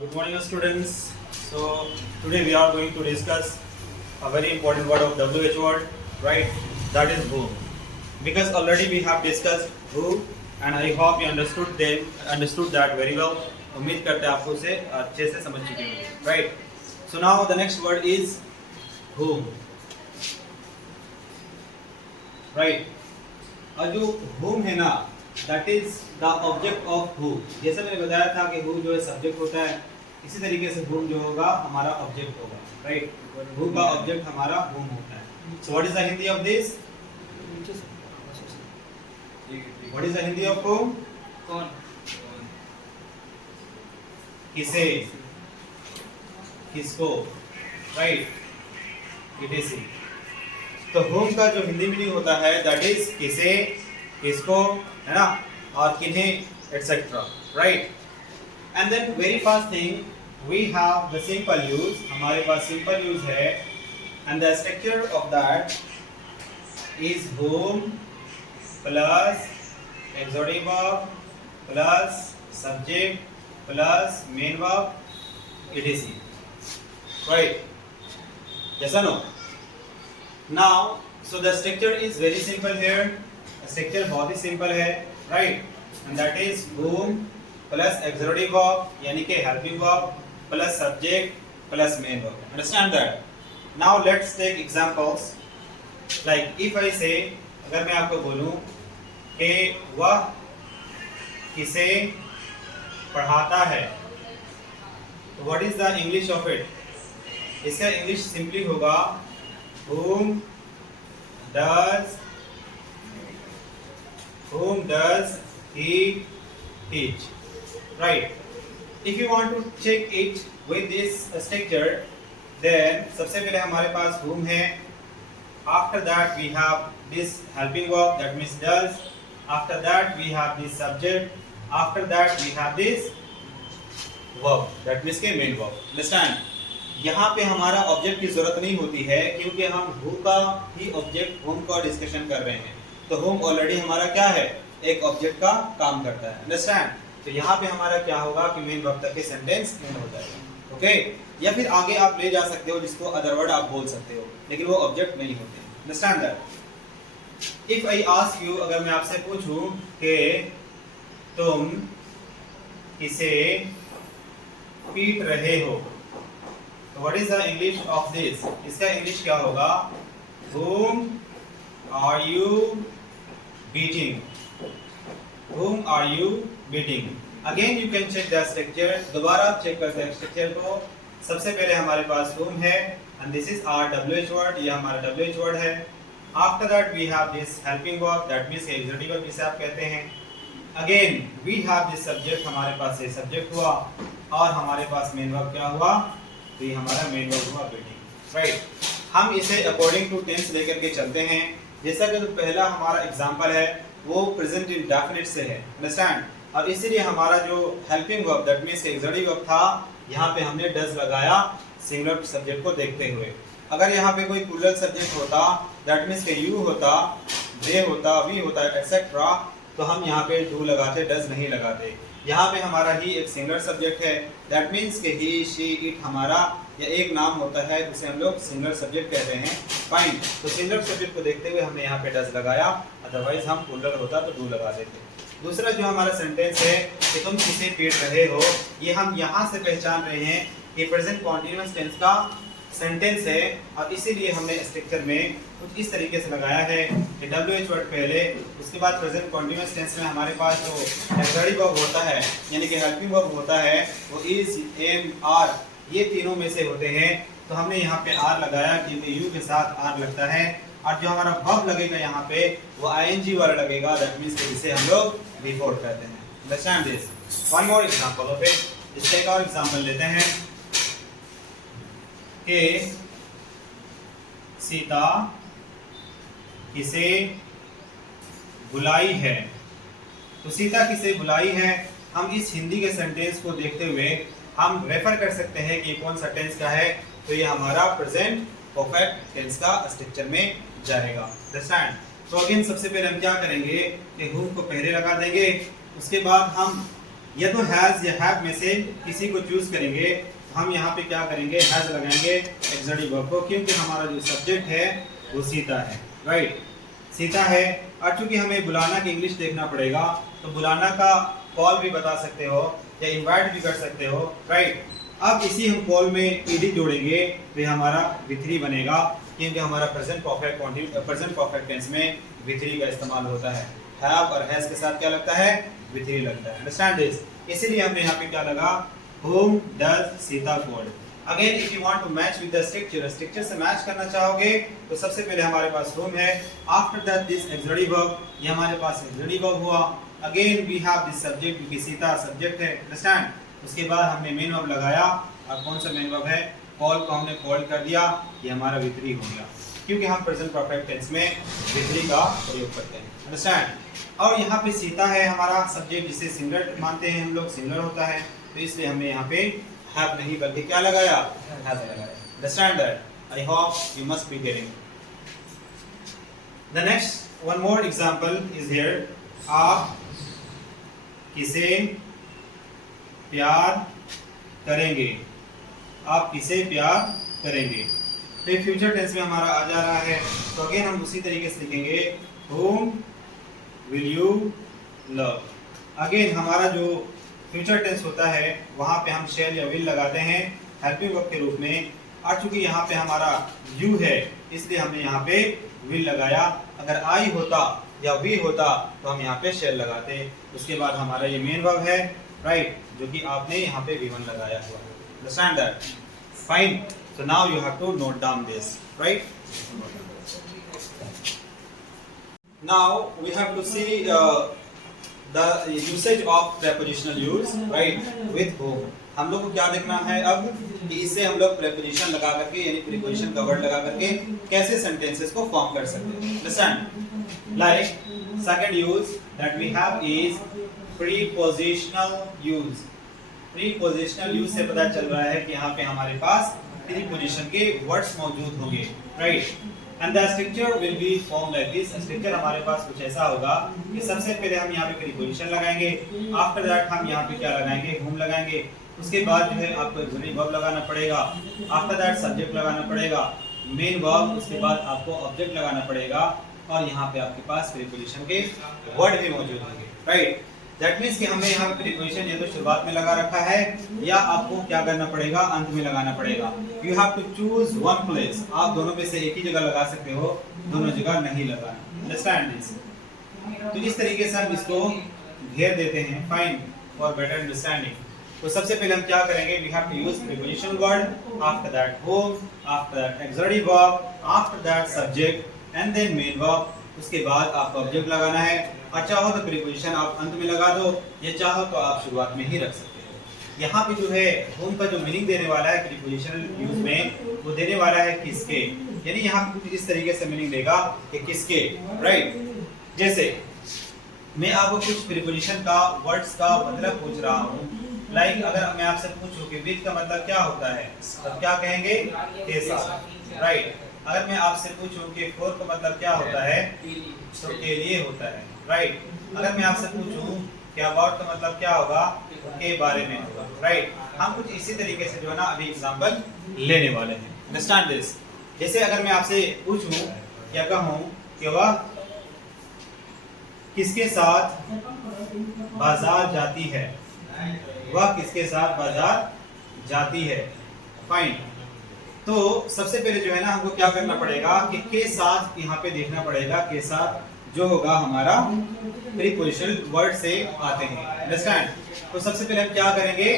Good morning, students. So today we are going to discuss a very important word of WH word, right? That is who. Because already we have discussed who, and I hope you understood that very well. उम्मीद करते हैं आपको उसे अच्छे से समझ चुके होंगे, right? So now the next word is whom, right? और जो whom है ना, that is the object of who. जैसे मैंने बताया था कि who जो है सब्जेक्ट होता है, इसी तरीके से whom जो होगा हमारा ऑब्जेक्ट होगा, right? who का ऑब्जेक्ट हमारा whom होता है. So what is the Hindi of this? What is the Hindi of whom? कौन? किसे, किसको, right? etc. तो whom का जो हिंदी मीनिंग होता है that is किसे, किसको, है ना, और किन्हें, etc. right? And then very first thing we have the simple use. हमारे पास simple use है, and the structure of that is whom plus auxiliary verb plus subject plus main verb etc. right? Yes or no? Now so the structure is very simple here. Structure बहुत ही simple है, right? And that is whom plus auxiliary verb यानी कि helping verb plus subject plus main verb. Understand that? Now let's take examples. Like if I say, अगर मैं आपको बोलूं कि वह किसे पढ़ाता है, तो what is the English of it? इसका इंग्लिश सिंपली होगा whom does he teach, right? If you want to check it with this structure, then सबसे पहले हमारे पास whom है, after that we have this helping verb that means does, after that we have this subject, after that we have this verb that means के main verb. Understand? यहाँ पे हमारा object की जरूरत नहीं होती है क्योंकि हम who का ही ऑब्जेक्ट whom का डिस्कशन कर रहे हैं, तो whom ऑलरेडी हमारा क्या है, एक ऑब्जेक्ट का काम करता है. अंडरस्टैंड? तो यहाँ पे हमारा क्या होगा कि मेन वर्ब तक के सेंटेंस एंड हो जाएगा. ओके? या फिर आगे आप ले जा सकते हो जिसको अदर वर्ड आप बोल सकते हो, लेकिन वो ऑब्जेक्ट नहीं होते. Understand that? If I ask you, अगर मैं आपसे पूछूं कि तुम किसे पीट रहे हो, तो what is the English of this? इसका इंग्लिश क्या होगा? whom are you beating? whom are you beating? again you can check the structure. दोबारा आप चेक करते हैं स्ट्रक्चर को. सबसे पहले हमारे पास whom है and this is our WH word, ये हमारा WH word है. after that we have this helping verb that means auxiliary verb जिसे आप कहते हैं. again we have this subject, हमारे पास ये subject हुआ और हमारे पास main verb क्या हुआ, तो ये हमारा main verb हुआ beating, right? हम इसे according to tense लेकर के चलते हैं. जैसा कि जो पहला हमारा एग्जांपल है वो प्रेजेंट इंडेफिनिट से है. अंडरस्टैंड? और इसीलिए हमारा जो helping verb that means auxiliary verb था, यहाँ पे हमने डज लगाया सिंगुलर सब्जेक्ट को देखते हुए. अगर यहाँ पे कोई प्लूरल सब्जेक्ट होता दैट मींस के यू होता, दे होता, वी होता एटसेट्रा, तो हम यहाँ पे डू लगाते, डज नहीं लगाते. यहाँ पे हमारा ही एक सिंगुलर सब्जेक्ट है दैट मींस के ही, शी, इट हमारा या एक नाम होता है जिसे हम लोग सिंगुलर सब्जेक्ट कहते हैं. फाइन. तो सिंगुलर सब्जेक्ट को देखते हुए हमने यहाँ पे डज लगाया, अदरवाइज हम प्लूरल होता तो डू लगा देते. दूसरा जो हमारा सेंटेंस है कि तुम किसे पीट रहे हो, ये हम यहाँ से पहचान रहे हैं कि प्रेजेंट कॉन्टिन्यूअस टेंस का सेंटेंस है और इसीलिए हमने स्ट्रक्चर में कुछ इस तरीके से लगाया है कि WH वर्ड पहले, उसके बाद प्रेजेंट कॉन्टिन्यूअस टेंस में हमारे पास जो ऑक्सिलरी वर्ब होता है यानी कि हेल्पिंग वर्ब होता है वो इज, एम, आर, ये तीनों में से होते हैं. तो हमने यहाँ पे आर लगाया क्योंकि यू के साथ आर लगता है, और जो हमारा वर्ब लगेगा यहाँ पे वो आईएनजी वाला लगेगा दैट मींस जिसे हम लोग बिफोर कहते हैं. Understand this? One more example of it. इसका एक और एग्जांपल लेते हैं कि सीता किसे बुलाई है. तो सीता किसे बुलाई है, हम इस हिंदी के सेंटेंस को देखते हुए हम रेफर कर सकते हैं कि कौन सा टेंस का है, तो ये हमारा प्रेजेंट परफेक्ट टेंस का स्ट्रक्चर में जाएगा. अंडरस्टैंड? तो अगेन सबसे पहले हम क्या करेंगे कि whom को पहले लगा देंगे, उसके बाद हम या तो हैज या हैव में से किसी को चूज करेंगे। हम यहाँ पे क्या करेंगे, हैज लगाएंगे एक्सक्लूसिव वर्ब को, क्योंकि हमारा जो सब्जेक्ट है वो सीता है, राइट, सीता है। और चूंकि हमें बुलाना की इंग्लिश देखना पड़ेगा, तो बुलाना का कॉल भी बता सकते हो या इनवाइट भी कर सकते हो, राइट। अब इसी हम कॉल में ईडी जोड़ेंगे तो हमारा V3 बनेगा, क्योंकि हमारा प्रेजेंट परफेक्ट टेंस में V3 का इस्तेमाल होता है। हैव और हैज के साथ क्या लगता है, V3 लगता है। Understand this. इसीलिए हमने यहाँ पे क्या लगा, whom does Sita call। Again if you want to match with the structure से मैच करना चाहोगे तो सबसे पहले हमारे पास whom है, after that this exclusive verb, ये हमारे पास एक्सक्लूसिव वर्ब हुआ। Again we have this subject, क्योंकि सीता सब्जेक्ट है, अंडरस्टैंड। उसके बाद हमने मेन वर्ब लगाया, और कौन सा मेन वर्ब है, कॉल को हमने कॉल कर दिया, ये हमारा V3 हो गया, क्योंकि हम प्रेजेंट परफेक्ट टेंस में V3 का प्रयोग करते हैं, अंडरस्टैंड। और यहाँ पे सीता है हमारा सब्जेक्ट, जिसे सिंगुलर मानते हैं हम लोग, सिंगुलर होता है, तो इसलिए हमने यहाँ पे हैव नहीं बल्कि क्या लगाया, हैज लगाया। Understand that? I hope you must be getting. The next one more example is here, आप किसे प्यार करेंगे, आप किसे प्यार करेंगे। तो ये फ्यूचर टेंस में हमारा आ जा रहा है, तो अगेन हम उसी तरीके से लिखेंगे, whom will you love। Again हमारा जो फ्यूचर टेंस होता है वहाँ पे हम शेल या विल लगाते हैं हेल्पिंग वर्ब के रूप में, और चूंकि यहाँ पे हमारा यू है इसलिए हमने यहाँ पे विल लगाया। अगर आई होता या वी होता तो हम यहाँ पे शेल लगाते। उसके बाद हमारा ये मेन वर्ब है, राइट, जो कि आपने यहाँ पे V1 लगाया हुआ है। Understand that? Fine. So now you have to note down this, right? Now we have to see the usage of prepositional use, right? With whom? हम लोग को क्या देखना है अब कि इससे हम लोग preposition लगा करके यानी preposition का word लगा करके कैसे sentences को form कर सकते हैं। Understand? Like second use that we have is prepositional use. Prepositional use से पता चल रहा है कि यहाँ पे हमारे पास प्रीपोजिशन के वर्ड्स मौजूद होंगे, right. And the structure will be form like this. Structure हमारे पास कुछ ऐसा होगा कि सबसे पहले हम यहाँ पे प्रीपोजिशन लगाएंगे, आफ्टर दैट हम यहाँ पे क्या लगाएंगे, whom लगाएंगे। उसके बाद जो है आपको एक्सक्लूसिव वर्ब लगाना पड़ेगा, आफ्टर दैट सब्जेक्ट लगाना पड़ेगा, मेन वर्ब, उसके बाद आपको ऑब्जेक्ट लगाना पड़ेगा, और यहाँ पे आपके पास प्रीपोजिशन के वर्ड भी मौजूद होंगे, राइट। दैट मीन्स कि हमने यहाँ पे प्रीपोजिशन या तो शुरुआत में लगा रखा है या आपको क्या करना पड़ेगा, अंत में लगाना पड़ेगा। You have to choose one place. आप दोनों में से एक ही जगह लगा सकते हो, दोनों जगह नहीं लगाना। Understand this? तो इस तरीके से हम इसको घेर देते हैं, फाइन, फॉर बेटर अंडरस्टैंडिंग। तो सबसे पहले हम क्या करेंगे, we have to use preposition word, after that whom, after that exclusive verb, after that subject and then main verb. उसके बाद आपको ऑब्जेक्ट लगाना है, और चाहो तो प्रीपोजिशन आप अंत में लगा दो, या चाहो तो आप शुरुआत में ही रख सकते हो। यहाँ पे जो है whom का जो मीनिंग देने वाला है प्रीपोजिशनल यूज में, वो देने वाला है किसके, यानी यहाँ पे कुछ इस तरीके से मीनिंग देगा कि किसके, राइट। जैसे मैं आपको कुछ प्रीपोजिशन का वर्ड्स का मतलब पूछ रहा हूँ, लाइक अगर मैं आपसे पूछूं कि विद का मतलब क्या होता है, तब क्या कहेंगे, के साथ, राइट। अगर मैं आपसे पूछूं कि फॉर का मतलब क्या होता है, तो के लिए होता है, राइट। अगर मैं आपसे पूछूं कि अबाउट का मतलब क्या होगा, के बारे में होगा, राइट। हम कुछ इसी तरीके से जो है ना अभी एग्जांपल लेने वाले हैं। Understand this? जैसे अगर मैं आपसे पूछूं या कहूं कि वह किसके साथ बाजार जाती है, वह किसके साथ बाजार जाती है, फाइन। तो सबसे पहले जो है ना हमको क्या करना पड़ेगा कि के साथ यहाँ पे देखना पड़ेगा, के साथ जो होगा हमारा प्रीपोजिशनल वर्ड से आते हैं। अंडरस्टैंड? तो सबसे पहले हम क्या करेंगे,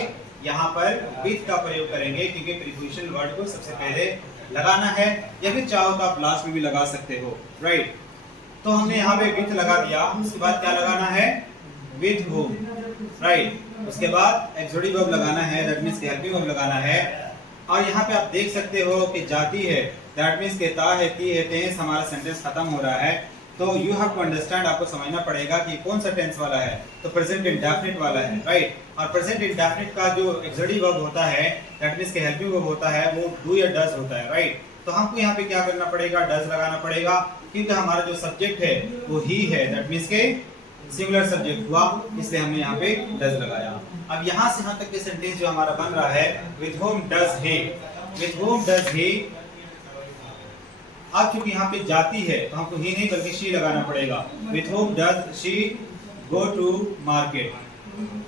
यहाँ पर विद का प्रयोग करेंगे, क्योंकि प्रीपोजिशनल वर्ड को सबसे पहले लगाना है, या फिर चाहो तो आप लास्ट में भी लगा सकते हो, राइट। तो हमने यहाँ पे विद लगा दिया, उसके बाद क्या लगाना है, विद whom, राइट। उसके बाद एक्सक्लूसिव वर्ब लगाना है, दैट मींस हेल्पिंग वर्ब लगाना है। और यहाँ पे आप देख सकते हो कि जाती है, दैट मींस के ता है, ती है, तेज, हमारा सेंटेंस खत्म हो रहा है। तो यू हैव टू अंडरस्टैंड, आपको समझना पड़ेगा कि कौन सा टेंस वाला है, तो प्रेजेंट इंडेफिनिट वाला है, राइट। और प्रेजेंट इंडेफिनिट का जो एक्सक्लूसिव वर्ब होता है, दैट मींस के हेल्पिंग वर्ब होता है, वो डू या डज होता है, राइट। तो हमको यहाँ पे क्या करना पड़ेगा, डज लगाना पड़ेगा, क्योंकि हमारा जो सब्जेक्ट है वो ही है, दैट मींस के सिंगुलर सब्जेक्ट हुआ, इसलिए हमने यहाँ पे डज लगाया। अब यहाँ से यहाँ तक के सेंटेंस जो हमारा बन रहा है, with whom does he, with whom does he. अब क्योंकि यहाँ पे जाती है तो हमको ही नहीं बल्कि शी लगाना पड़ेगा। With whom does she go to market,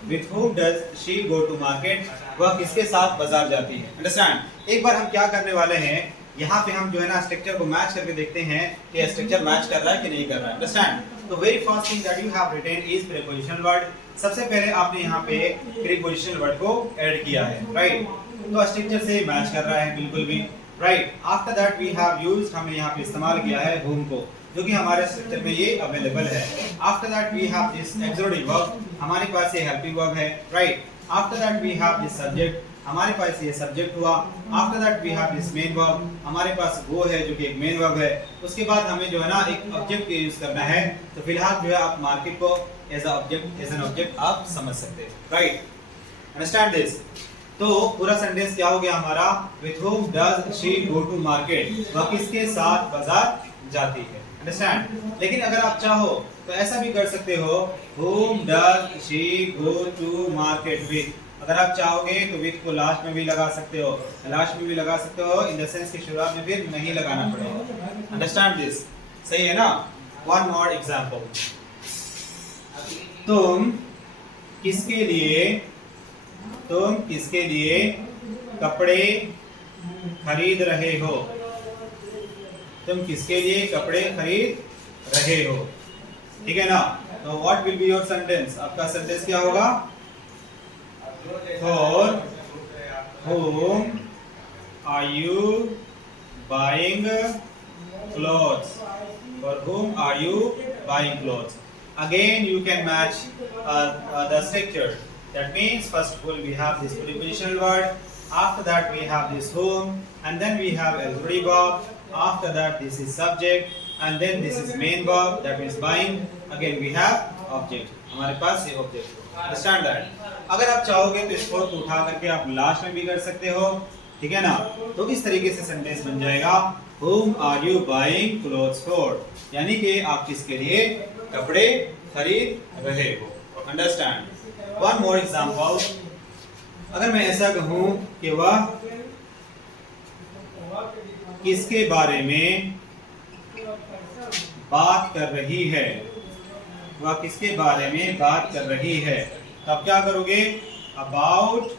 with whom does she go to market, वह किसके साथ बाजार जाती है। अंडरस्टैंड। एक बार हम क्या करने वाले हैं, यहाँ पे हम जो है ना स्ट्रक्चर को मैच करके देखते हैं कि स्ट्रक्चर मैच कर रहा है कि नहीं कर रहा है। अंडरस्टैंड। तो very first thing that you have written is prepositional word. सबसे पहले आपने यहाँ पे प्रीपोजिशनल वर्ड को ऐड किया है, राइट। तो स्ट्रक्चर से मैच कर रहा है बिल्कुल भी, right. After that we have used, हमने यहाँ पे इस्तेमाल किया है होम को, जो कि हमारे स्ट्रक्चर में ये अवेलेबल है। After that we have this auxiliary verb, हमारे पास ये हेल्पिंग वर्ब है, right. After that we have this subject, हमारे पास ये सब्जेक्ट हुआ। After that we have this main verb, हमारे पास वो है जो कि एक मेन वर्ब है। उसके बाद हमें जो है ना एक ऑब्जेक्ट यूज करना है। तो फिलहाल जो है आप मार्केट को एज एन ऑब्जेक्ट आप समझ सकते हैं, राइट। Understand this. तो पूरा सेंटेंस क्या हो गया हमारा, with whom does she go to market, वह किसके साथ बाजार जाती है। अंडरस्टैंड। लेकिन अगर आप चाहो तो ऐसा भी कर सकते हो, whom does she go to market with. अगर आप चाहोगे तो विथ को लास्ट में भी लगा सकते हो, लास्ट में भी लगा सकते हो, इन द सेंस की शुरुआत में फिर नहीं लगाना पड़ेगा। अंडरस्टैंड दिस, सही है ना। वन मोर एग्जांपल, तुम किसके लिए कपड़े खरीद रहे हो, तुम किसके लिए कपड़े खरीद रहे हो, ठीक है ना। तो what will be your sentence, आपका सेंटेंस क्या होगा, for whom are you buying clothes, for whom are you buying clothes. Again you can match the structure. That means first of all we have this prepositional word, after that we have this whom, and then we have auxiliary verb, after that this is subject, and then this is main verb, that means buying, again we have object, हमारे पास ये object। Understand that? अगर आप चाहोगे तो इस four को उठा करके आप लास्ट में भी कर सकते हो, ठीक है ना। तो इस तरीके से सेंटेंस बन जाएगा, whom are you buying clothes for, यानी कि आप किसके लिए कपड़े खरीद रहे हो। अंडरस्टैंड। वन मोर एग्जांपल, अगर मैं ऐसा कहूं कि वह किसके बारे में बात कर रही है, वह किसके बारे में बात कर रही है, तो आप क्या करोगे, about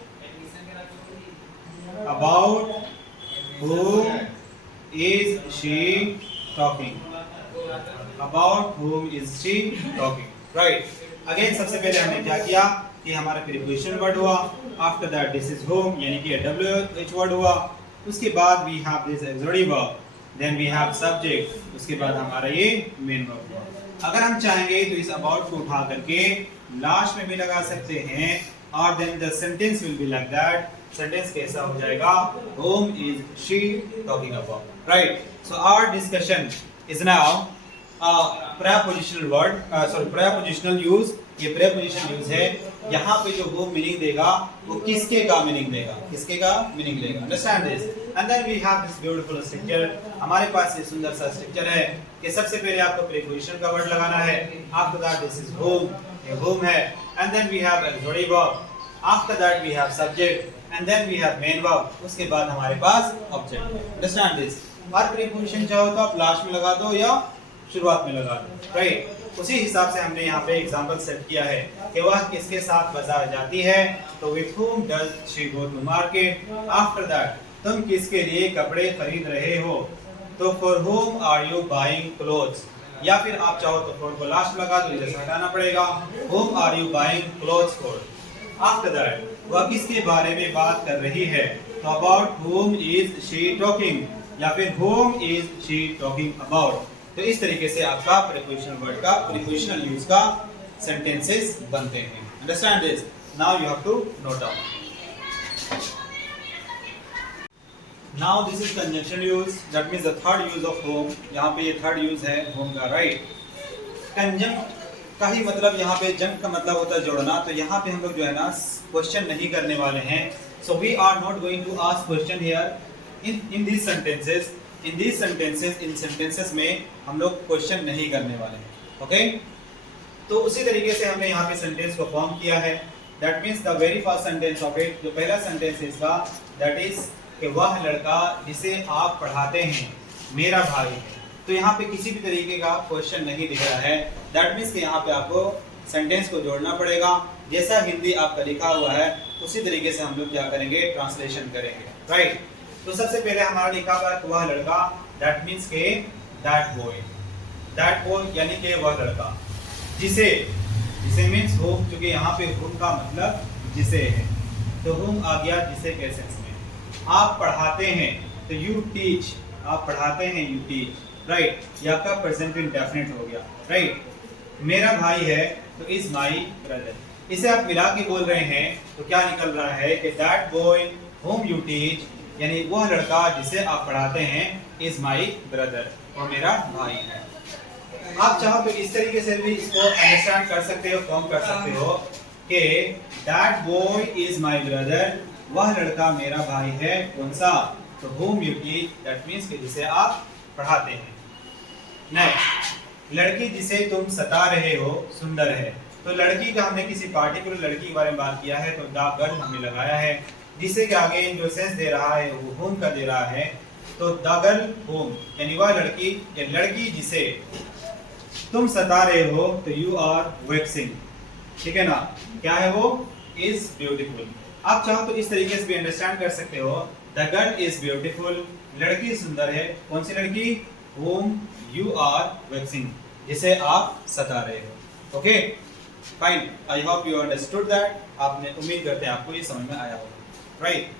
whom is she talking, about whom is she talking, right। Again सबसे पहले हमने क्या किया कि हमारा प्रीपोजिशन वर्ड हुआ, after that this is whom यानी कि WH वर्ड हुआ, उसके बाद we have this auxiliary verb, then we have subject, उसके बाद हमारा ये मेन वर्ब हुआ। अगर हम चाहेंगे तो इस अबाउट को उठा करके लास्ट में भी लगा सकते हैं, और then the sentence will be like that. Sentence कैसा हो जाएगा, whom is she talking about, right। So our discussion is now prepositional word, prepositional use। ये prepositional use है, यहाँ पे जो whom मीनिंग देगा वो किसके का मीनिंग देगा, किसके का मीनिंग देगा। Understand this? And then we have this beautiful structure। हमारे पास ये सुंदर सा स्ट्रक्चर है कि सबसे पहले आपको preposition का वर्ड लगाना है, after that this is whom, ये whom है, and then we have auxiliary verb, after that we have subject, and then we have main verb, उसके बाद हमारे पास object। Understand this? Her preposition चाहो तो आप लास्ट में लगा दो या शुरुआत में लगा दो, राइट। उसी हिसाब से हमने यहाँ पे एग्जांपल सेट किया है कि वह किसके साथ बाजार जाती है, तो with whom does she go to market, after that तुम किसके लिए कपड़े खरीद रहे हो, तो for whom are you buying clothes, या फिर आप चाहो तो for को लास्ट लगा दो, इधर से हटाना पड़ेगा, whom are you buying clothes for। After that वह किसके बारे में बात कर रही है, तो about whom is she talking, या फिर whom is she talking about। तो इस तरीके से आपका प्रीपोजिशनल वर्ड का प्रीपोजिशनल यूज का सेंटेंसेस बनते हैं। Understand this? Now you have to note down. Now this is conjunction use, that means the third use of whom. यहाँ पे ये थर्ड यूज है होम का, राइट। कंजंक्ट का ही मतलब यहाँ पे जंक का मतलब होता है जोड़ना, तो यहाँ पे हम लोग जो है ना क्वेश्चन नहीं करने वाले हैं। So we are not going to ask question here in this sentences. इन सेंटेंसेस में हम लोग क्वेश्चन नहीं करने वाले हैं, ओके। तो उसी तरीके से हमने यहाँ पे सेंटेंस को फॉर्म किया है। That means the very first sentence of it, जो पहला सेंटेंस है इसका, दैट इज कि वह लड़का जिसे आप पढ़ाते हैं मेरा भाई है। तो यहाँ पे किसी भी तरीके का क्वेश्चन नहीं दिख रहा है। दैट मीन्स कि यहाँ पे आपको सेंटेंस को जोड़ना पड़ेगा। जैसा हिंदी आपका लिखा हुआ है उसी तरीके से हम लोग क्या करेंगे, ट्रांसलेशन करेंगे, राइट। तो सबसे पहले हमारा लिखा हुआ है वह लड़का, दैट मीन्स के दैट बॉय यानी कि वह लड़का। जिसे मीन्स होम, क्योंकि यहाँ पे होम का मतलब जिसे है, तो होम आ गया जिसे के सेंस में। आप पढ़ाते हैं तो यू टीच, आप पढ़ाते हैं यू टीच, राइट। ये आपका प्रेजेंट इंडेफिनिट हो गया, राइट। मेरा भाई है तो इज माई ब्रदर। इसे आप मिला के बोल रहे हैं तो क्या निकल रहा है कि that boy home you teach, यानी वह लड़का जिसे आप पढ़ाते हैं इज माई ब्रदर, और मेरा भाई है। आप चाहो तो इस तरीके से भी इसको अंडरस्टैंड कर सकते हो, फॉर्म कर सकते हो कि that boy is my brother, वह लड़का मेरा भाई है। कौन सा? तो whom you teach, that means कि जिसे आप पढ़ाते हैं। नेक्स्ट, लड़की जिसे तुम सता रहे हो सुंदर है। तो लड़की का हमने किसी पार्टिकुलर लड़की के बारे में बात किया है, तो द गर्ल हमने लगाया है। जिसे के आगे जो सेंस दे रहा है वो होम का दे रहा है, तो द गर्ल होम, यानी वह लड़की या लड़की जिसे तुम सता रहे हो, तो यू आर वैक्सिंग, ठीक है ना। क्या है वो? Is beautiful. आप चाहो तो इस तरीके से भी अंडरस्टैंड कर सकते हो, द गर्ल इज ब्यूटीफुल, लड़की सुंदर है। कौन सी लड़की? होम यू आर वैक्सिंग, जिसे आप सता रहे हो। Okay fine, I hope you understood that. आपने, उम्मीद करते हैं आपको ये समझ में आया होगा, राइट।